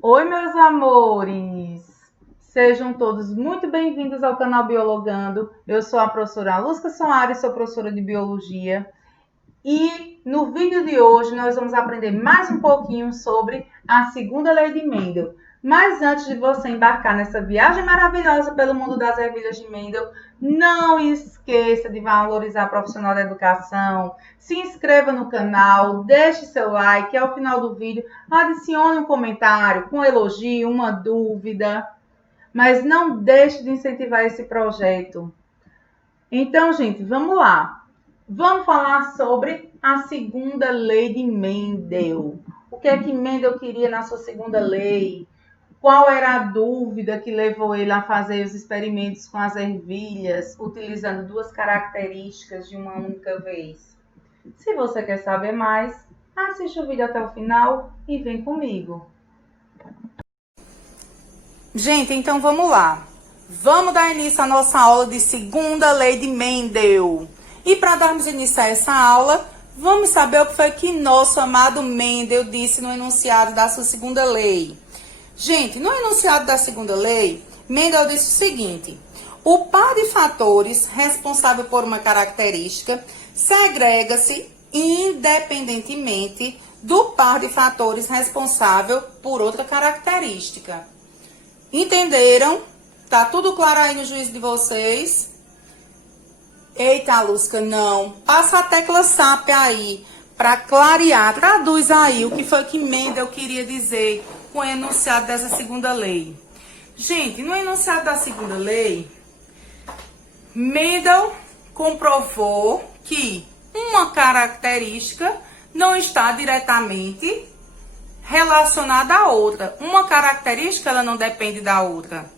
Oi, meus amores! Sejam todos muito bem-vindos ao canal Biologando. Eu sou a professora Alusca Soares, sou professora de Biologia. E no vídeo de hoje nós vamos aprender mais um pouquinho sobre a segunda lei de Mendel. Mas antes de você embarcar nessa viagem maravilhosa pelo mundo das ervilhas de Mendel, não esqueça de valorizar a profissional da educação, se inscreva no canal, deixe seu like e ao final do vídeo adicione um comentário com elogio, uma dúvida, mas não deixe de incentivar esse projeto. Então, gente, vamos lá. Vamos falar sobre a segunda lei de Mendel. O que é que Mendel queria na sua segunda lei? Qual era a dúvida que levou ele a fazer os experimentos com as ervilhas, utilizando duas características de uma única vez? Se você quer saber mais, assiste o vídeo até o final e vem comigo. Gente, então vamos lá. Vamos dar início à nossa aula de segunda lei de Mendel. E para darmos início a essa aula, vamos saber o que foi que nosso amado Mendel disse no enunciado da sua segunda lei. Gente, no enunciado da segunda lei, Mendel disse o seguinte: o par de fatores responsável por uma característica segrega-se independentemente do par de fatores responsável por outra característica. Entenderam? Tá tudo claro aí no juízo de vocês? Eita, Lusca, não. Passa a tecla SAP aí para clarear. Traduz aí o que foi que Mendel queria dizer com o enunciado dessa segunda lei. Gente, no enunciado da segunda lei, Mendel comprovou que uma característica não está diretamente relacionada à outra. Uma característica, ela não depende da outra.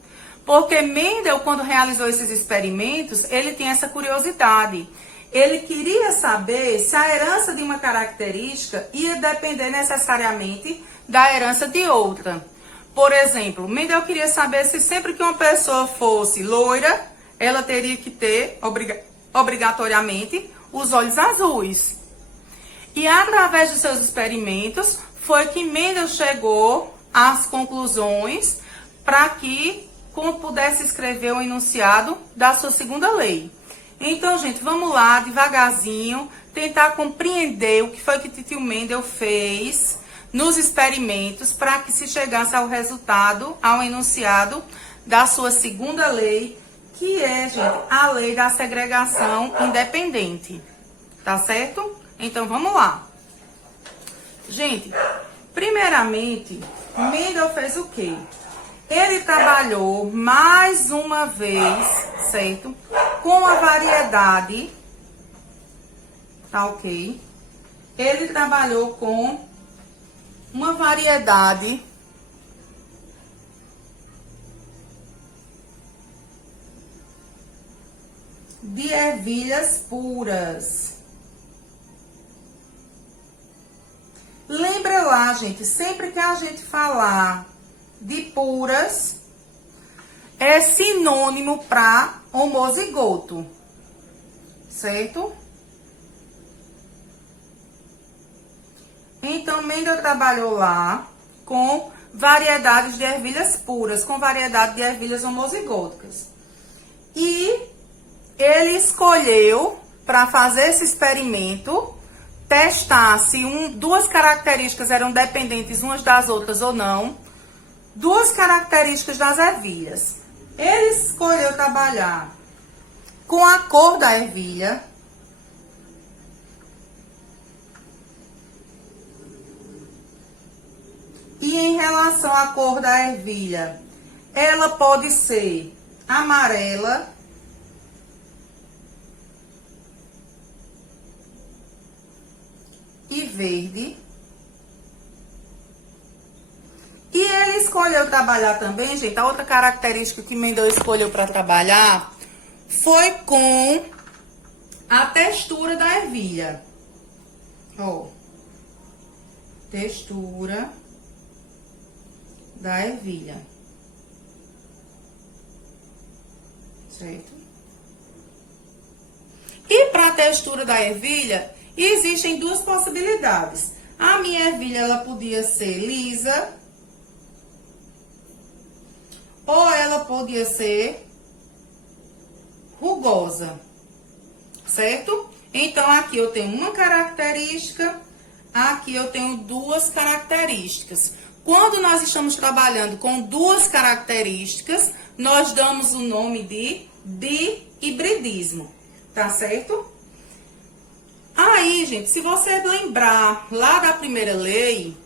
Porque Mendel, quando realizou esses experimentos, ele tinha essa curiosidade. Ele queria saber se a herança de uma característica ia depender necessariamente da herança de outra. Por exemplo, Mendel queria saber se sempre que uma pessoa fosse loira, ela teria que ter, obrigatoriamente, os olhos azuis. E através dos seus experimentos, foi que Mendel chegou às conclusões para que pudesse escrever o enunciado da sua segunda lei. Então, gente, vamos lá, devagarzinho, tentar compreender o que foi que Titio Mendel fez nos experimentos para que se chegasse ao resultado, ao enunciado da sua segunda lei, que é, gente, a lei da segregação independente. Tá certo? Então, vamos lá. Gente, primeiramente, Mendel fez o quê? Ele trabalhou mais uma vez, certo? Com a variedade, tá ok? Ele trabalhou com uma variedade de ervilhas puras. Lembra lá, gente, sempre que a gente falar de puras, é sinônimo para homozigoto, certo? Então, Mendel trabalhou lá com variedades de ervilhas puras, com variedade de ervilhas homozigóticas. E ele escolheu, para fazer esse experimento, testar se duas características eram dependentes umas das outras ou não, duas características das ervilhas. Ele escolheu trabalhar com a cor da ervilha, e em relação à cor da ervilha, ela pode ser amarela, e verde. E ele escolheu trabalhar também, gente, a outra característica que Mendel escolheu para trabalhar foi com a textura da ervilha. Ó, textura da ervilha. Certo? E para a textura da ervilha, existem duas possibilidades. A minha ervilha, ela podia ser lisa ou ela podia ser rugosa, certo? Então, aqui eu tenho uma característica, aqui eu tenho duas características. Quando nós estamos trabalhando com duas características, nós damos o nome de hibridismo, tá certo? Aí, gente, se você lembrar lá da primeira lei,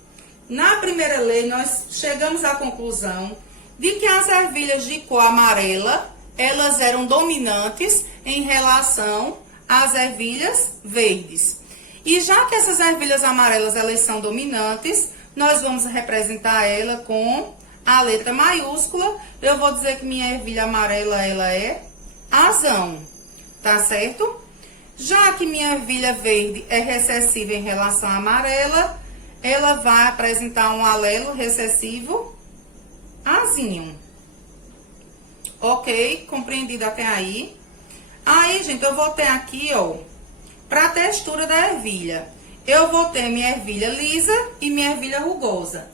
na primeira lei nós chegamos à conclusão de que as ervilhas de cor amarela, elas eram dominantes em relação às ervilhas verdes. E já que essas ervilhas amarelas, elas são dominantes, nós vamos representar ela com a letra maiúscula. Eu vou dizer que minha ervilha amarela, ela é azão, tá certo? Já que minha ervilha verde é recessiva em relação à amarela, ela vai apresentar um alelo recessivo azinho. Ok? Compreendido até aí? Aí, gente, eu vou ter aqui, ó, para a textura da ervilha. Eu vou ter minha ervilha lisa e minha ervilha rugosa.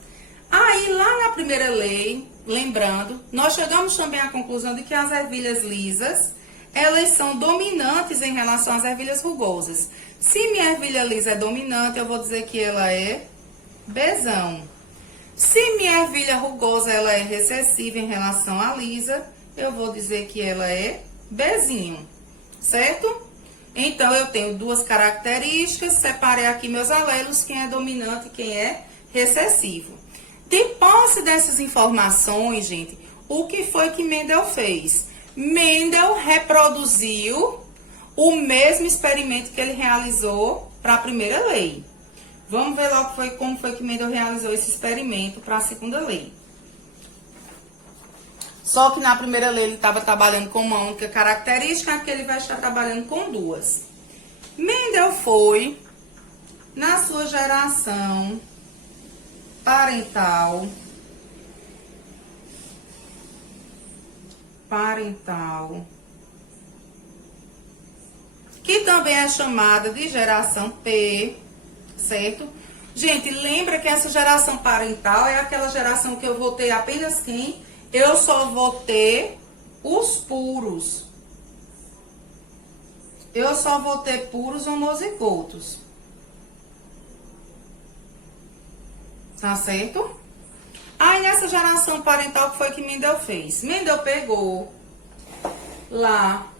Aí, lá na primeira lei, lembrando, nós chegamos também à conclusão de que as ervilhas lisas, elas são dominantes em relação às ervilhas rugosas. Se minha ervilha lisa é dominante, eu vou dizer que ela é Bzão. Se minha ervilha rugosa, ela é recessiva em relação à lisa, eu vou dizer que ela é Bzinho, certo? Então, eu tenho duas características, separei aqui meus alelos, quem é dominante e quem é recessivo. De posse dessas informações, gente, o que foi que Mendel fez? Mendel reproduziu o mesmo experimento que ele realizou para a primeira lei. Vamos ver logo como foi que Mendel realizou esse experimento para a segunda lei. Só que na primeira lei ele estava trabalhando com uma única característica, aqui ele vai estar trabalhando com duas. Mendel foi, na sua geração parental, que também é chamada de geração P, certo? Gente, lembra que essa geração parental é aquela geração que eu vou ter apenas quem? Eu só vou ter os puros. Eu só vou ter puros homozigotos. Tá certo? Aí, nessa geração parental, o que foi que Mendel fez? Mendel pegou lá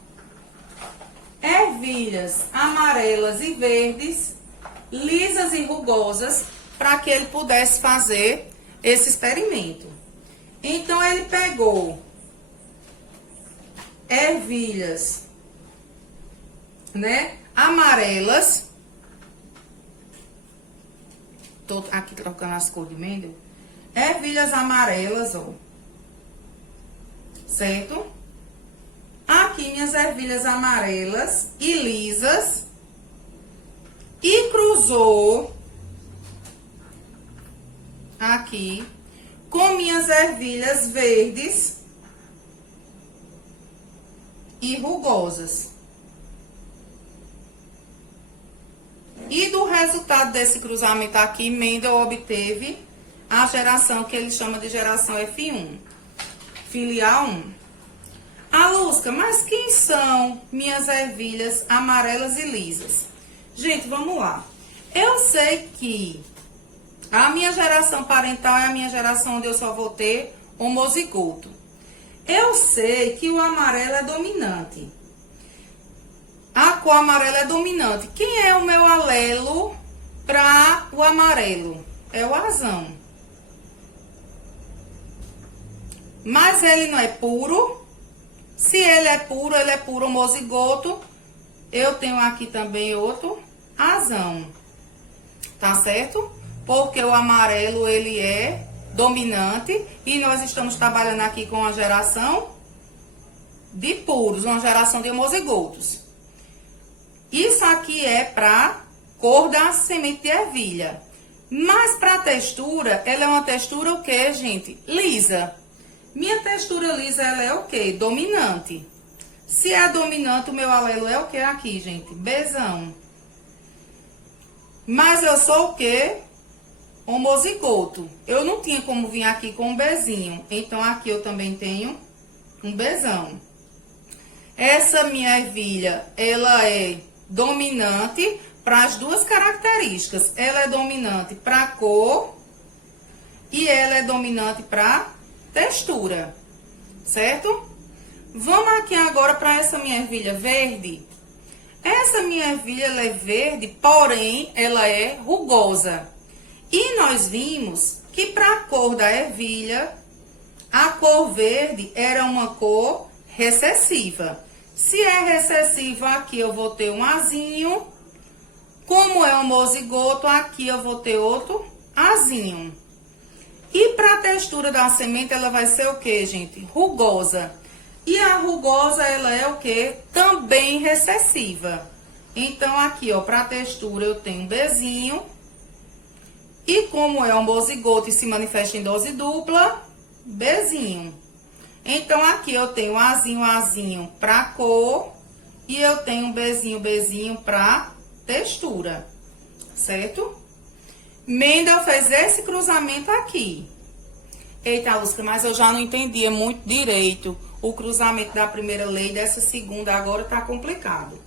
ervilhas amarelas e verdes, lisas e rugosas, para que ele pudesse fazer esse experimento. Então, ele pegou ervilhas, né, amarelas. Tô aqui trocando as cores de Mendel. Ervilhas amarelas, ó. Certo? Aqui minhas ervilhas amarelas e lisas. E cruzou aqui com minhas ervilhas verdes e rugosas. E do resultado desse cruzamento aqui, Mendel obteve a geração que ele chama de geração F1, filial 1. Alusca, mas quem são minhas ervilhas amarelas e lisas? Gente, vamos lá. Eu sei que a minha geração parental é a minha geração onde eu só vou ter homozigoto. Eu sei que o amarelo é dominante. A cor amarela é dominante. Quem é o meu alelo para o amarelo? É o azão. Mas ele não é puro. Se ele é puro homozigoto. Eu tenho aqui também outro azão. Tá certo? Porque o amarelo, ele é dominante. E nós estamos trabalhando aqui com a geração de puros, uma geração de homozigotos. Isso aqui é para cor da semente de ervilha. Mas para textura, ela é uma textura o quê, gente? Lisa. Minha textura lisa, ela é o quê? Dominante. Se é dominante, o meu alelo é o quê aqui, gente? Bzão. Mas eu sou o quê? homozigoto. Eu não tinha como vir aqui com um Bzinho, então aqui eu também tenho um Bzão. Essa minha ervilha, ela é dominante para as duas características. Ela é dominante para cor e ela é dominante para textura, certo? Vamos aqui agora para essa minha ervilha verde. Essa minha ervilha, ela é verde, porém, ela é rugosa. E nós vimos que para a cor da ervilha, a cor verde era uma cor recessiva. Se é recessiva, aqui eu vou ter um azinho. Como é homozigoto, aqui eu vou ter outro azinho. E para a textura da semente, ela vai ser o que, gente? Rugosa. E a rugosa, ela é o que? Também recessiva. Então, aqui, ó, para a textura, eu tenho um Bzinho. E como é homozigoto e se manifesta em dose dupla, Bzinho. Então, aqui eu tenho Azinho para cor e eu tenho um Bzinho para textura, certo? Mendel fez esse cruzamento aqui. Eita, Lúcia, mas eu já não entendia muito direito o cruzamento da primeira lei, dessa segunda agora tá complicado.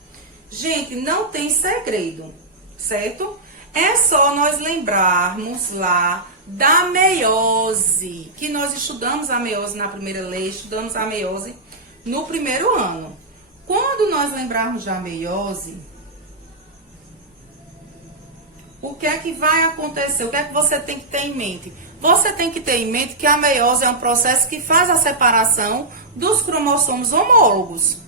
Gente, não tem segredo, certo? É só nós lembrarmos lá da meiose, que nós estudamos a meiose na primeira lei, estudamos a meiose no primeiro ano. Quando nós lembrarmos da meiose, o que é que vai acontecer? O que é que você tem que ter em mente? Você tem que ter em mente que a meiose é um processo que faz a separação dos cromossomos homólogos.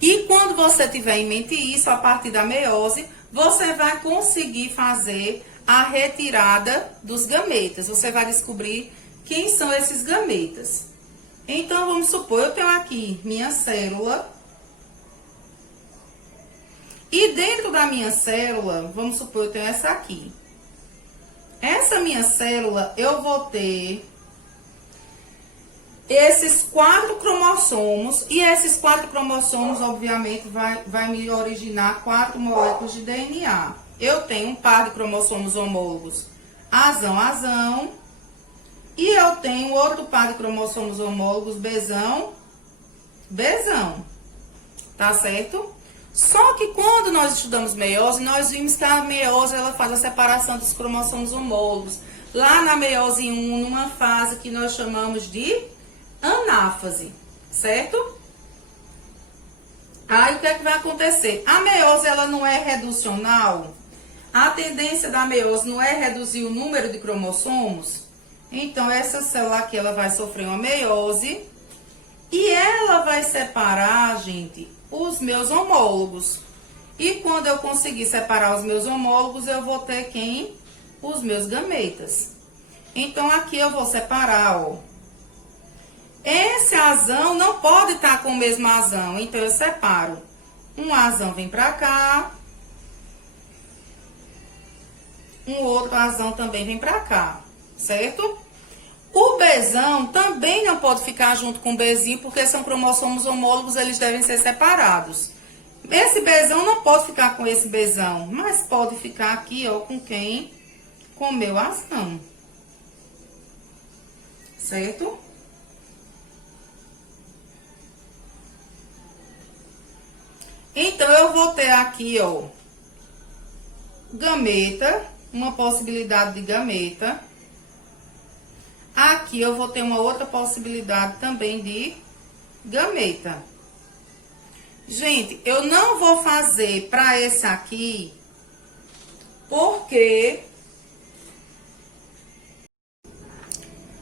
E quando você tiver em mente isso, a partir da meiose, você vai conseguir fazer a retirada dos gametas. Você vai descobrir quem são esses gametas. Então, vamos supor, eu tenho aqui minha célula. E dentro da minha célula, vamos supor, eu tenho essa aqui. Essa minha célula, eu vou ter esses 4 cromossomos. E esses 4 cromossomos, obviamente, vai me originar 4 moléculas de DNA. Eu tenho um par de cromossomos homólogos azão. E eu tenho outro par de cromossomos homólogos Bzão. Tá certo? Só que quando nós estudamos meiose, nós vimos que a meiose ela faz a separação dos cromossomos homólogos. Lá na meiose 1, numa fase que nós chamamos de anáfase, certo? Aí o que é que vai acontecer? A meiose ela não é reducional. A tendência da meiose não é reduzir o número de cromossomos. Então essa célula aqui ela vai sofrer uma meiose e ela vai separar, gente, os meus homólogos. E quando eu conseguir separar os meus homólogos, eu vou ter quem? Os meus gametas. Então, aqui eu vou separar, ó. Esse azão não pode estar com o mesmo azão, então eu separo. Um azão vem pra cá. Um outro azão também vem pra cá, certo? O Bzão também não pode ficar junto com o Bzinho, porque são cromossomos homólogos, eles devem ser separados. Esse Bzão não pode ficar com esse Bzão, mas pode ficar aqui, ó, com quem? Com o meu azão. Certo? Então, eu vou ter aqui, ó, gameta, uma possibilidade de gameta. Aqui eu vou ter uma outra possibilidade também de gameta. Gente, eu não vou fazer para esse aqui, porque...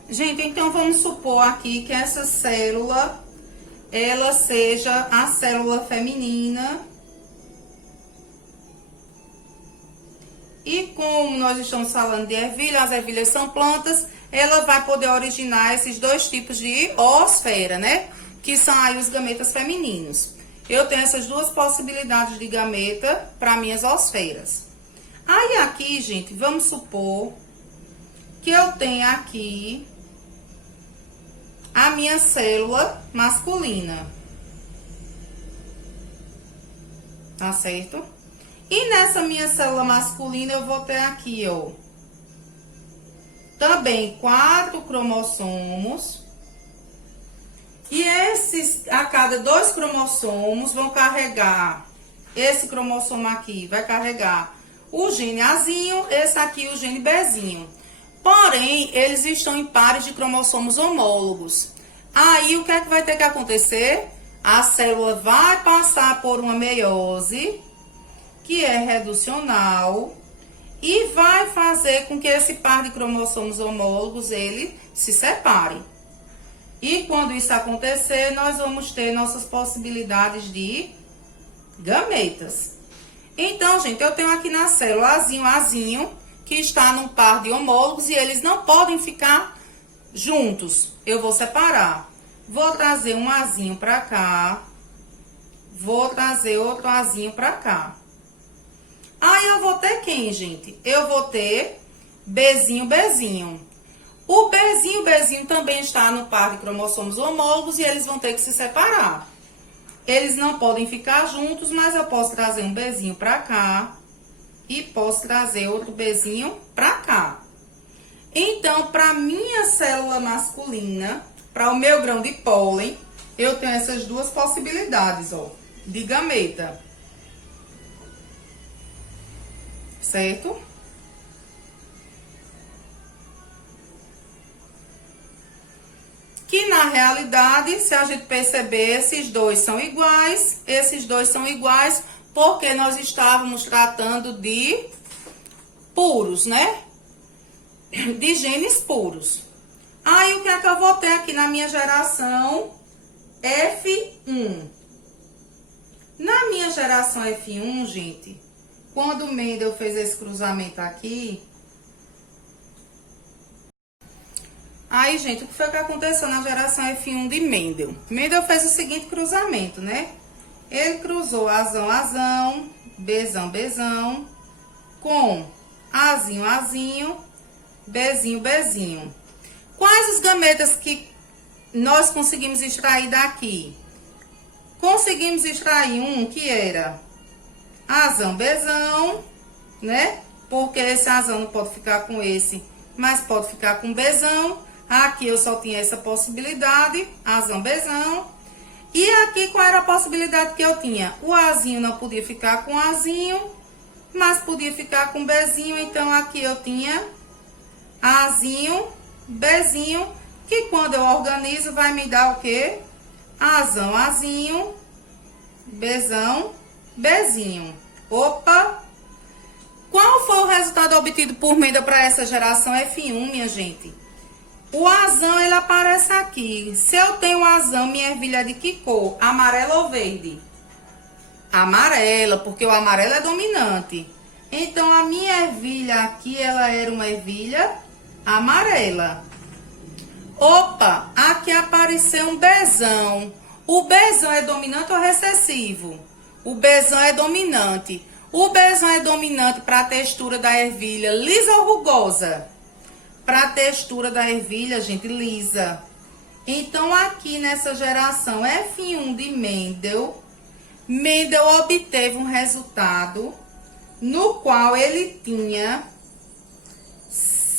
Gente, então vamos supor aqui que essa célula, ela seja a célula feminina. E como nós estamos falando de ervilha, as ervilhas são plantas, ela vai poder originar esses dois tipos de oosfera, né? Que são aí os gametas femininos. Eu tenho essas duas possibilidades de gameta para minhas oosferas. Aí aqui, gente, vamos supor que eu tenha aqui a minha célula masculina. Tá certo? E nessa minha célula masculina eu vou ter aqui, ó, também 4 cromossomos. E esses, a cada 2 cromossomos, vão carregar, esse cromossomo aqui vai carregar o gene Azinho, esse aqui o gene Bzinho. Porém, eles estão em pares de cromossomos homólogos. Aí, o que é que vai ter que acontecer? A célula vai passar por uma meiose, que é reducional, e vai fazer com que esse par de cromossomos homólogos, ele se separe. E quando isso acontecer, nós vamos ter nossas possibilidades de gametas. Então, gente, eu tenho aqui na célula Azinho, que está num par de homólogos e eles não podem ficar juntos. Eu vou separar. Vou trazer um Azinho pra cá. Vou trazer outro Azinho pra cá. Aí eu vou ter quem, gente? Eu vou ter Bzinho. O Bzinho também está no par de cromossomos homólogos e eles vão ter que se separar. Eles não podem ficar juntos, mas eu posso trazer um Bzinho pra cá e posso trazer outro Bzinho pra cá. Então, para minha célula masculina, para o meu grão de pólen, eu tenho essas duas possibilidades, ó, de gameta. Certo? Que na realidade, se a gente perceber, esses dois são iguais porque nós estávamos tratando de puros, né? De genes puros. Aí, o que é que eu vou ter aqui na minha geração F1? Na minha geração F1, gente, quando o Mendel fez esse cruzamento aqui... Aí, gente, o que foi que aconteceu na geração F1 de Mendel? Mendel fez o seguinte cruzamento, né? Ele cruzou Azão, Bzão, com Azinho, Bzinho. Quais os gametas que nós conseguimos extrair daqui? Conseguimos extrair um que era Azão, né? Porque esse Azão não pode ficar com esse, mas pode ficar com Bzão. Aqui eu só tinha essa possibilidade, Azão, Bzão. E aqui qual era a possibilidade que eu tinha? O Azinho não podia ficar com Azinho, mas podia ficar com Bzinho. Então, aqui eu tinha Azinho, Bzinho, que quando eu organizo vai me dar o quê? Azão, Azinho, Bzinho. Opa! Qual foi o resultado obtido por Mendel para essa geração F1, minha gente? O Azão, ele aparece aqui. Se eu tenho Azão, minha ervilha é de que cor? Amarela ou verde? Amarela, porque o amarelo é dominante. Então, a minha ervilha aqui, ela era uma ervilha amarela. Opa, aqui apareceu um Bzão. O Bzão é dominante ou recessivo? O Bzão é dominante. O Bzão é dominante para a textura da ervilha lisa ou rugosa? Para a textura da ervilha, gente, lisa. Então, aqui nessa geração F1 de Mendel, Mendel obteve um resultado no qual ele tinha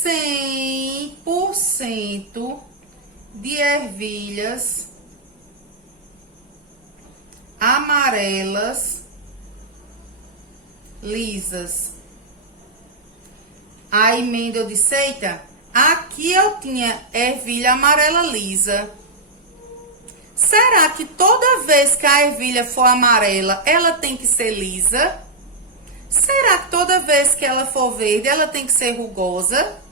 100% de ervilhas amarelas lisas. Aí Mendel disse, eita, aqui eu tinha ervilha amarela lisa. Será que toda vez que a ervilha for amarela, ela tem que ser lisa? Será que toda vez que ela for verde, ela tem que ser rugosa?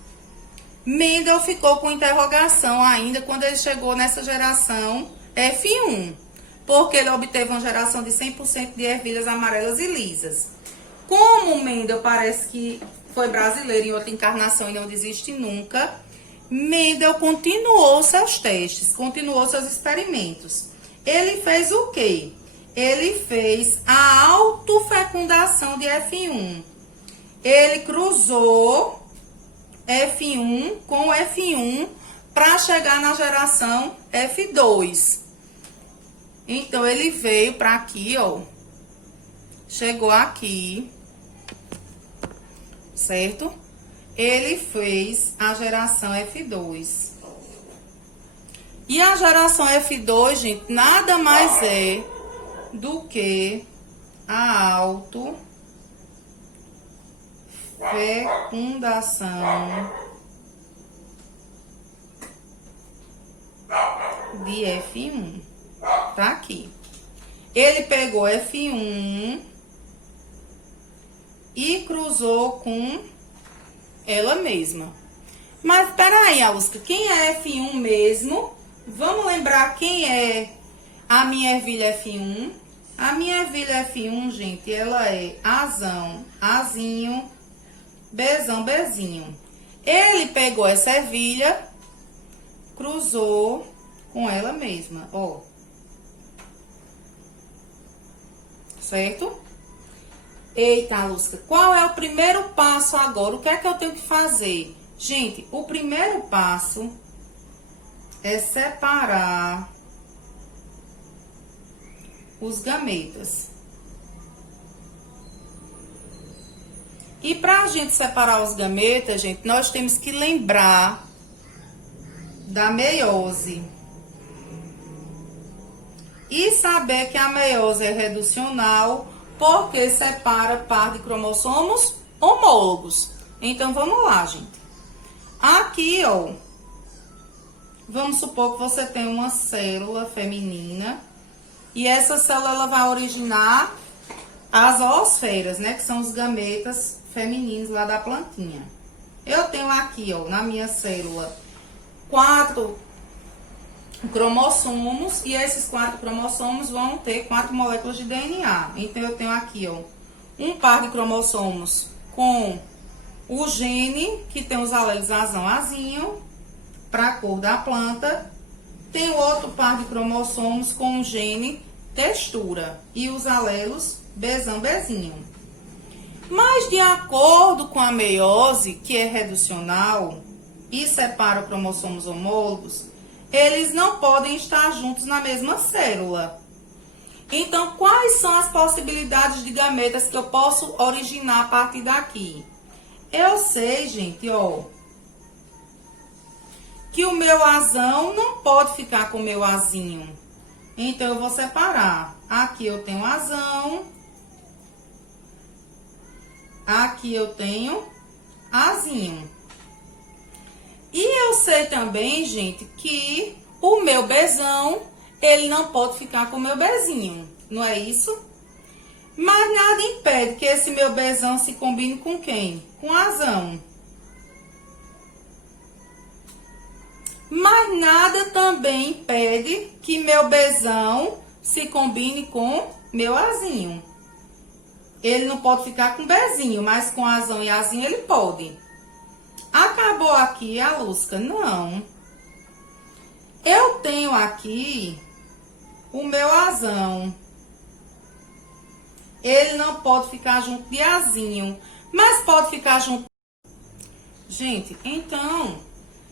Mendel ficou com interrogação ainda quando ele chegou nessa geração F1, porque ele obteve uma geração de 100% de ervilhas amarelas e lisas. Como Mendel parece que foi brasileiro em outra encarnação e não desiste nunca, Mendel continuou seus testes, continuou seus experimentos. Ele fez o quê? Ele fez a autofecundação de F1. Ele cruzou F1 com F1 para chegar na geração F2. Então, ele veio para aqui, ó. Chegou aqui. Certo? ele fez a geração F2. E a geração F2, gente, nada mais é do que a autofecundação de F1. Tá aqui. Ele pegou F1 e cruzou com ela mesma. Mas peraí, Alusca, quem é F1 mesmo? Vamos lembrar quem é a minha ervilha F1? A minha ervilha F1, gente, ela é Azão, Azinho, Bzão, Bzinho. Ele pegou essa ervilha, cruzou com ela mesma, ó. Certo? Eita, Lúcia, qual é o primeiro passo agora? O que é que eu tenho que fazer? Gente, o primeiro passo é separar os gametas. E pra gente separar os gametas, gente, nós temos que lembrar da meiose. E saber que a meiose é reducional porque separa par de cromossomos homólogos. Então, vamos lá, gente. Aqui, ó, vamos supor que você tem uma célula feminina e essa célula ela vai originar as oosferas, né, que são os gametas femininos lá da plantinha. Eu tenho aqui, ó, na minha célula, 4 cromossomos e esses 4 cromossomos vão ter 4 moléculas de DNA. Então, eu tenho aqui, ó, um par de cromossomos com o gene que tem os alelos azão, azinho, para a cor da planta. Tem outro par de cromossomos com o gene textura e os alelos Bzão, Bzinho. Mas, de acordo com a meiose, que é reducional e separa cromossomos homólogos, eles não podem estar juntos na mesma célula. Então, quais são as possibilidades de gametas que eu posso originar a partir daqui? Eu sei, gente, ó, que o meu azão não pode ficar com o meu azinho. Então, eu vou separar. Aqui eu tenho azão. Aqui eu tenho azinho. E eu sei também, gente, que o meu Bzão, ele não pode ficar com o meu Bzinho, não é isso? Mas nada impede que esse meu Bzão se combine com quem? Com Azão. Mas nada também impede que meu Bzão se combine com meu Azinho. Ele não pode ficar com Bzinho, mas com Azão e Azinho ele pode. Acabou aqui a Lúcia? Não. Eu tenho aqui o meu azão. Ele não pode ficar junto de azinho, mas pode ficar junto. Gente, então,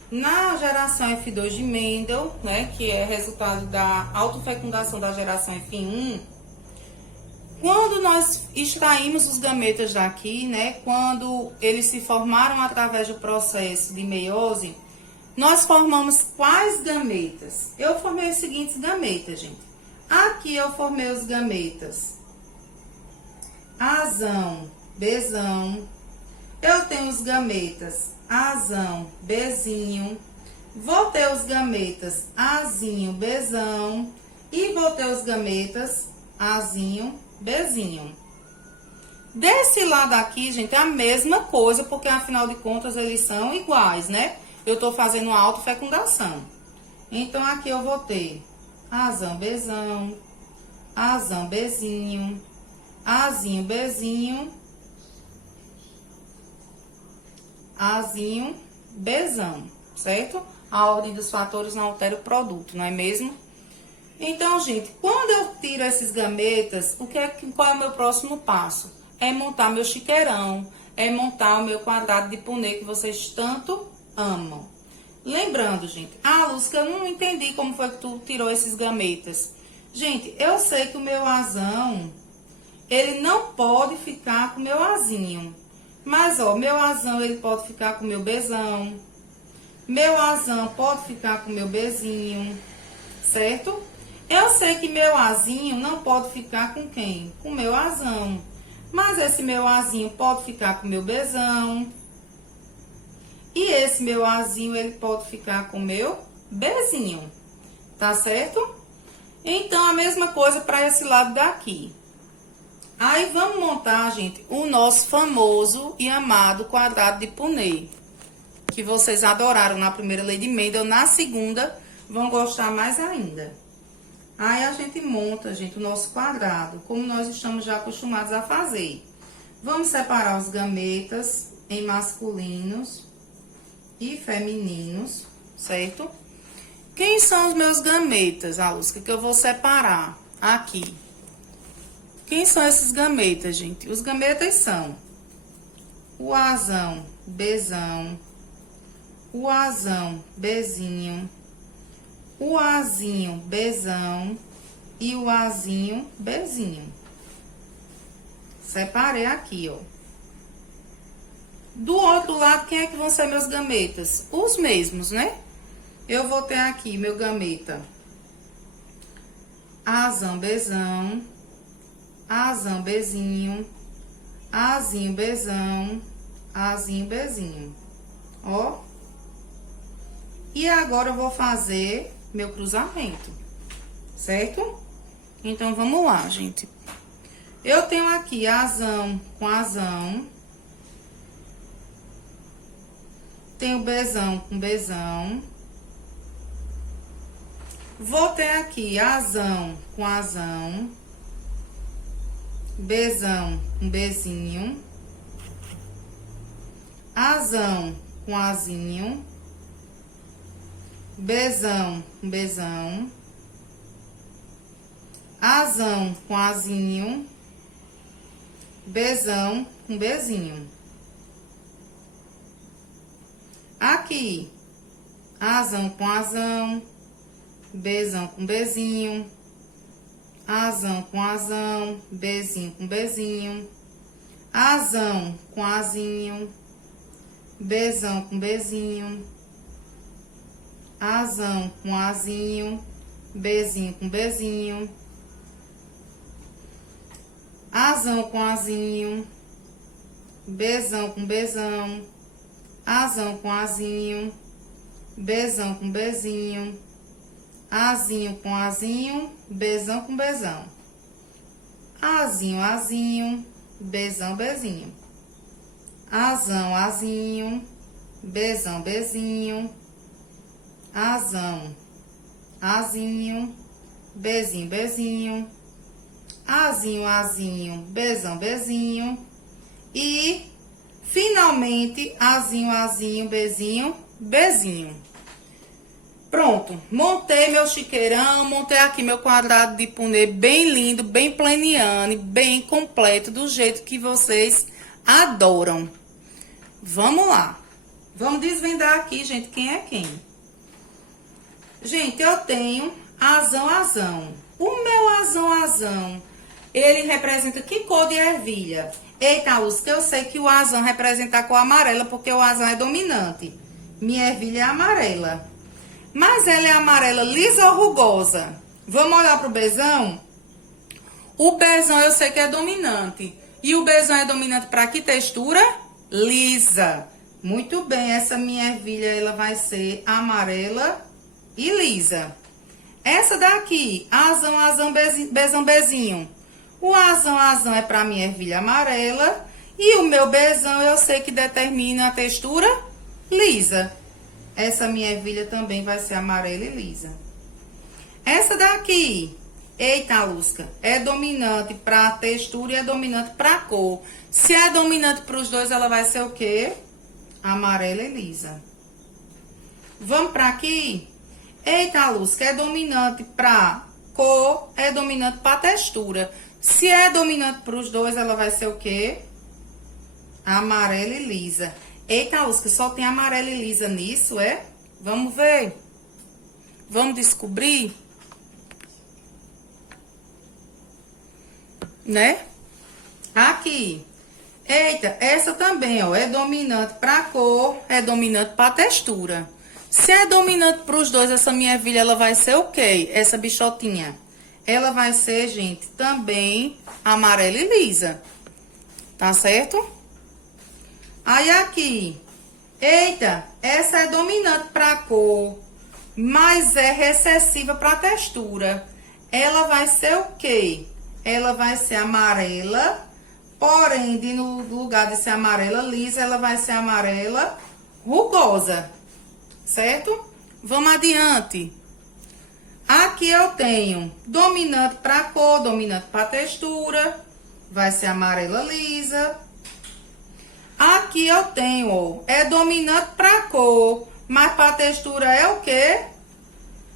na geração F2 de Mendel, né, que é resultado da autofecundação da geração F1, quando nós extraímos os gametas daqui, né, quando eles se formaram através do processo de meiose, nós formamos quais gametas? Eu formei os seguintes gametas, gente. Aqui eu formei os gametas Azão, Bzão. Eu tenho os gametas Azão, Bzinho. Vou ter os gametas Azinho, Bzão. E vou ter os gametas Azinho, Bzinho. Desse lado aqui, gente, é a mesma coisa, porque afinal de contas eles são iguais, né? Eu tô fazendo uma autofecundação. Então, aqui eu vou ter Azão, Bzão, Azão, Bzinho, Azinho, Bzinho, Azinho, Bzão, certo? A ordem dos fatores não altera o produto, não é mesmo? Então, gente, quando eu tiro esses gametas, qual é o meu próximo passo? É montar meu chiqueirão, é montar o meu quadrado de Punnett que vocês tanto amam. Lembrando, gente, Lúcia, eu não entendi como foi que tu tirou esses gametas. Gente, eu sei que o meu azão, ele não pode ficar com o meu azinho. Mas, ó, meu azão, ele pode ficar com o meu bezão. Meu azão pode ficar com o meu bezinho, certo? Eu sei que meu azinho não pode ficar com quem? Com o meu azão. Mas esse meu azinho pode ficar com o meu bezão. E esse meu azinho, ele pode ficar com o meu bezinho. Tá certo? Então, a mesma coisa para esse lado daqui. Aí, vamos montar, gente, o nosso famoso e amado quadrado de Punnett. Que vocês adoraram na primeira lei de Mendel. Na segunda, vão gostar mais ainda. Aí, a gente monta, gente, o nosso quadrado, como nós estamos já acostumados a fazer. Vamos separar os gametas em masculinos e femininos, certo? Quem são os meus gametas, Alusca, que eu vou separar aqui? Quem são esses gametas, gente? Os gametas são o azão, bezão, o azão, bezinho, o azinho, bezão e o azinho, bezinho. Separei aqui, ó. Do outro lado, quem é que vão ser meus gametas? Os mesmos, né? Eu vou ter aqui meu gameta azão, bezão, azão, bezinho, azinho, bezão, azinho, bezinho. Ó. E agora eu vou fazer meu cruzamento, certo? Então, vamos lá, gente. Eu tenho aqui azão com azão. Tenho bezão com bezão. Vou ter aqui azão com azão. Bezão com bezinho. Azão com azinho. Bezão com bezão. Azão com azinho. Bezão com bezinho. Aqui, azão com azão, bezão com bezinho, azão com azão, bezinho com bezinho, azão com azinho, bezão com bezinho, azão com azinho, bezinho com bezinho, azão com azinho, bezão com bezão, azão com azinho, bezão com bezinho, azinho com azinho, bezão com bezão, azinho, azinho, bezão, bezinho, azão, azinho, bezão, bezinho, azão, azinho, bezinho, bezinho, azinho, azinho, bezão, bezinho e finalmente azinho, azinho, bezinho, bezinho. Pronto, montei meu chiqueirão, montei aqui meu quadrado de Punnett bem lindo, bem planiane, bem completo, do jeito que vocês adoram. Vamos lá. Vamos desvendar aqui, gente, quem é quem. Gente, eu tenho azão, azão. O meu azão, azão, ele representa que cor de ervilha? Eita, Lúcia, eu sei que o azão representa a cor amarela, porque o azão é dominante. Minha ervilha é amarela. Mas ela é amarela lisa ou rugosa? Vamos olhar pro bezão? O bezão eu sei que é dominante. E o bezão é dominante para que textura? Lisa. Muito bem, essa minha ervilha, ela vai ser amarela e lisa. Essa daqui, azão, azão, bezão, bezinho. O azão, azão é para minha ervilha amarela. E o meu bezão eu sei que determina a textura lisa. Essa minha ervilha também vai ser amarela e lisa. Essa daqui, eita, Lusca, é dominante para a textura e é dominante para a cor. Se é dominante para os dois, ela vai ser o quê? Amarela e lisa. Vamos para aqui? Eita, Lusca, é dominante para cor, é dominante para textura. Se é dominante para os dois, ela vai ser o quê? Amarela e lisa. Eita, Lusca, só tem amarela e lisa nisso, é? Vamos ver. Vamos descobrir. Né? Aqui. Eita, essa também, ó, é dominante pra cor, é dominante pra textura. Se é dominante pros dois, essa minha ervilha, ela vai ser o quê? Essa bichotinha. Ela vai ser, gente, também amarela e lisa. Tá certo? Aí aqui, eita, essa é dominante pra cor, mas é recessiva pra textura. Ela vai ser o quê? Ela vai ser amarela, porém, no lugar de ser amarela lisa, ela vai ser amarela rugosa. Certo? Vamos adiante. Aqui eu tenho dominante para cor, dominante para textura. Vai ser amarela lisa. Aqui eu tenho, ó, é dominante para cor, mas para textura é o quê?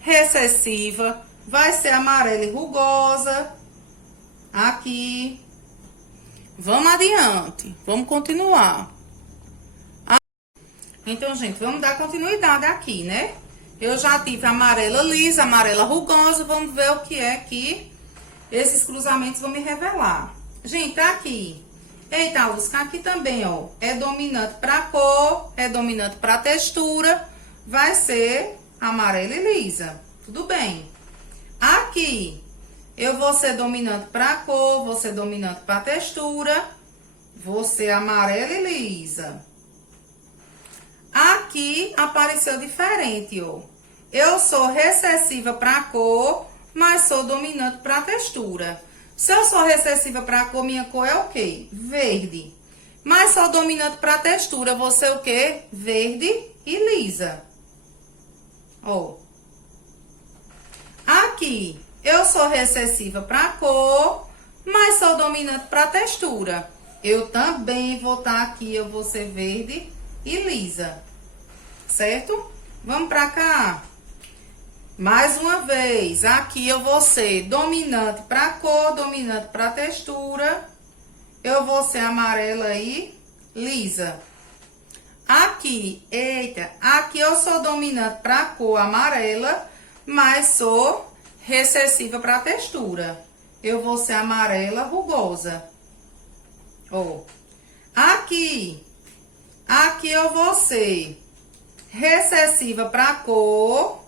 Recessiva. Vai ser amarela e rugosa. Aqui. Vamos adiante. Vamos continuar. Então, gente, vamos dar continuidade aqui, né? Eu já tive amarela lisa, amarela rugosa. Vamos ver o que é que esses cruzamentos vão me revelar. Gente, tá aqui. Eita, Lusca, aqui também, ó. É dominante pra cor, é dominante pra textura. Vai ser amarela e lisa. Tudo bem. Aqui, eu vou ser dominante pra cor, vou ser dominante pra textura. Vou ser amarela e lisa. Aqui apareceu diferente, ó. Eu sou recessiva para cor, mas sou dominante para textura. Se eu sou recessiva para cor, minha cor é o quê? Verde. Mas sou dominante para textura, vou ser o quê? Verde e lisa. Ó. Aqui, eu sou recessiva para cor, mas sou dominante para textura. Eu também vou estar aqui, eu vou ser verde e lisa. Certo? Vamos pra cá. Mais uma vez, aqui eu vou ser dominante pra cor, dominante pra textura. Eu vou ser amarela e lisa. Aqui, eita, aqui eu sou dominante pra cor amarela, mas sou recessiva pra textura. Eu vou ser amarela rugosa. Ó. Aqui eu vou ser recessiva para cor,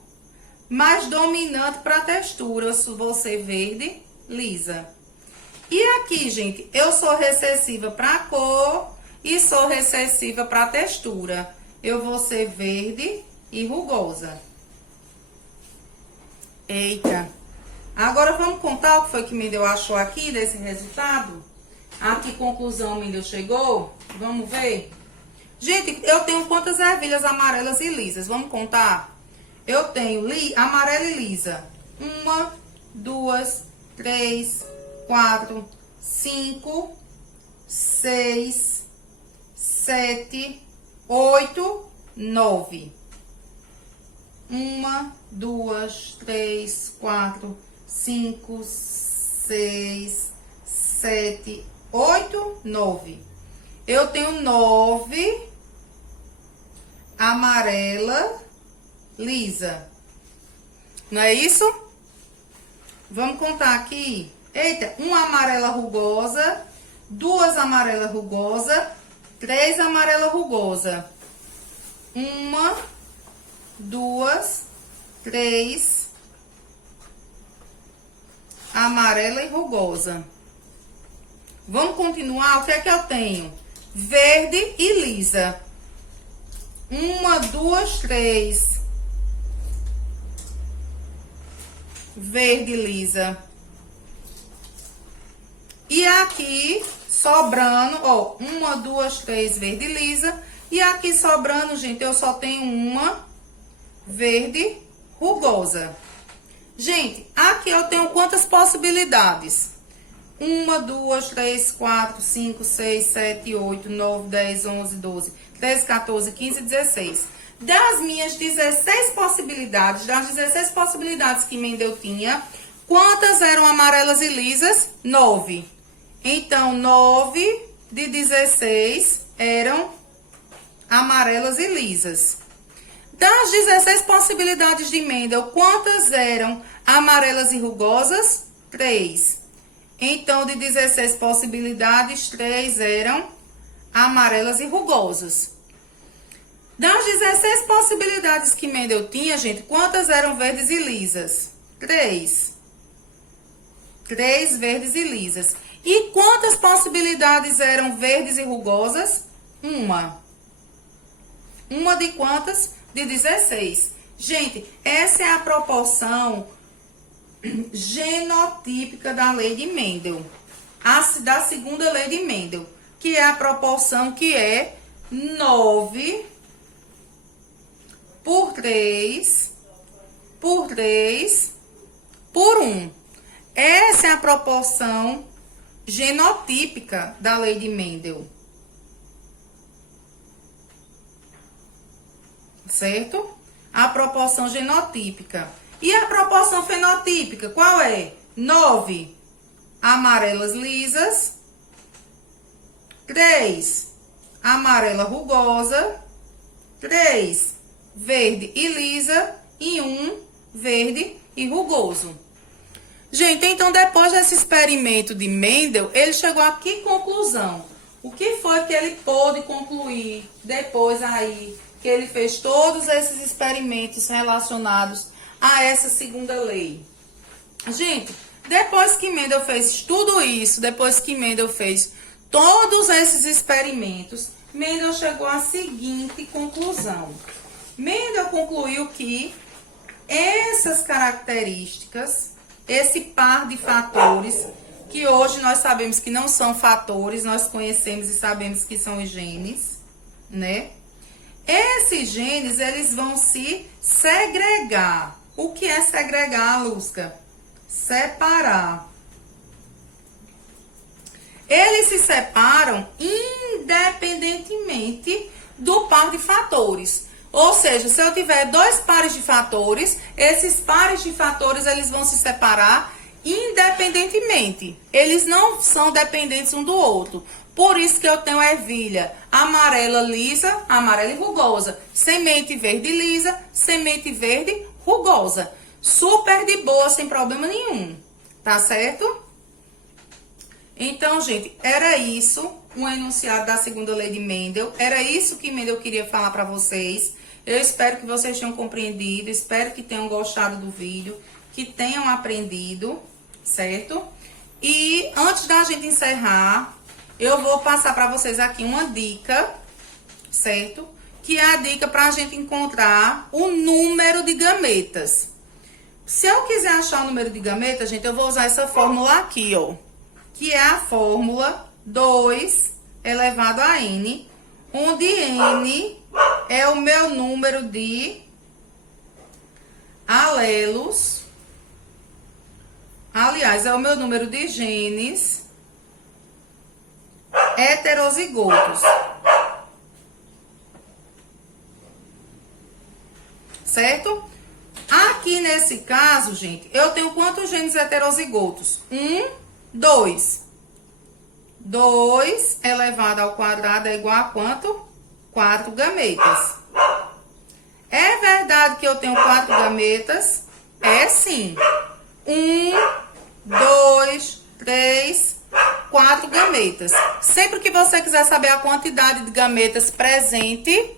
mas dominante para textura. Eu vou ser verde lisa. E aqui, gente, eu sou recessiva para cor e sou recessiva para textura. Eu vou ser verde e rugosa. Eita. Agora vamos contar o que foi que Mendel achou aqui desse resultado? A que conclusão Mendel chegou? Vamos ver? Gente, eu tenho quantas ervilhas amarelas e lisas? Vamos contar? Eu tenho amarela e lisa. 1, 2, 3, 4, 5, 6, 7, 8, 9. 1, 2, 3, 4, 5, 6, 7, 8, 9. Eu tenho 9 amarela lisa. Não é isso? Vamos contar aqui. Eita, uma amarela rugosa, 2 amarelas rugosa, 3 amarela rugosa. 1, 2, 3 amarela e rugosa. Vamos continuar. O que é que eu tenho? Verde e lisa. 1, 2, 3. Verde lisa. E aqui sobrando, ó, 1, 2, 3 verde lisa. E aqui sobrando, gente, eu só tenho uma verde rugosa. Gente, aqui eu tenho quantas possibilidades? 1, 2, 3, 4, 5, 6, 7, 8, 9, 10, 11, 12, 13, 14, 15, 16. Das minhas 16 possibilidades, que Mendel tinha, quantas eram amarelas e lisas? 9. Então, 9 de 16 eram amarelas e lisas. Das 16 possibilidades de Mendel, quantas eram amarelas e rugosas? 3. Então, de 16 possibilidades, 3 eram amarelas e rugosas. Das 16 possibilidades que Mendel tinha, gente, quantas eram verdes e lisas? 3. 3 verdes e lisas. E quantas possibilidades eram verdes e rugosas? Uma. Uma de quantas? De 16. Gente, essa é a proporção genotípica da lei de Mendel. Da segunda lei de Mendel, que é a proporção que é 9 por 3 por 3 por 1. Essa é a proporção genotípica da lei de Mendel. Certo? A proporção genotípica. E a proporção fenotípica, qual é? 9 amarelas lisas, 3 amarela rugosa, 3 verde e lisa e 1 verde e rugoso. Gente, então depois desse experimento de Mendel, ele chegou a que conclusão? O que foi que ele pôde concluir depois aí que ele fez todos esses experimentos relacionados a essa segunda lei? Gente, depois que Mendel fez tudo isso, depois que Mendel fez todos esses experimentos, Mendel chegou à seguinte conclusão. Mendel concluiu que essas características, esse par de fatores, que hoje nós sabemos que não são fatores, nós conhecemos e sabemos que são os genes, né? Esses genes, eles vão se segregar. O que é segregar, Lusca? Separar. Eles se separam independentemente do par de fatores. Ou seja, se eu tiver 2 pares de fatores, esses pares de fatores eles vão se separar independentemente. Eles não são dependentes um do outro. Por isso que eu tenho ervilha amarela lisa, amarela e rugosa. Semente verde lisa, semente verde rugosa. Super de boa, sem problema nenhum. Tá certo? Então, gente, era isso, um enunciado da segunda lei de Mendel. Era isso que Mendel queria falar para vocês. Eu espero que vocês tenham compreendido, espero que tenham gostado do vídeo, que tenham aprendido, certo? E antes da gente encerrar, eu vou passar para vocês aqui uma dica, certo? Que é a dica para a gente encontrar o número de gametas. Se eu quiser achar o número de gametas, gente, eu vou usar essa fórmula aqui, ó. Que é a fórmula 2 elevado a n, onde n é o meu número de alelos. Aliás, é o meu número de genes heterozigotos. Certo? Aqui nesse caso, gente, eu tenho quantos genes heterozigotos? 2. 2 elevado ao quadrado é igual a quanto? 4 gametas. É verdade que eu tenho 4 gametas? É sim. 1, 2, 3, 4 gametas. Sempre que você quiser saber a quantidade de gametas presente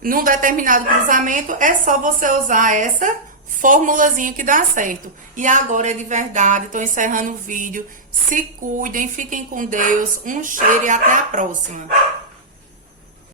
num determinado cruzamento, é só você usar essa formulazinha que dá certo. E agora é de verdade, tô encerrando o vídeo. Se cuidem, fiquem com Deus. Um cheiro e até a próxima.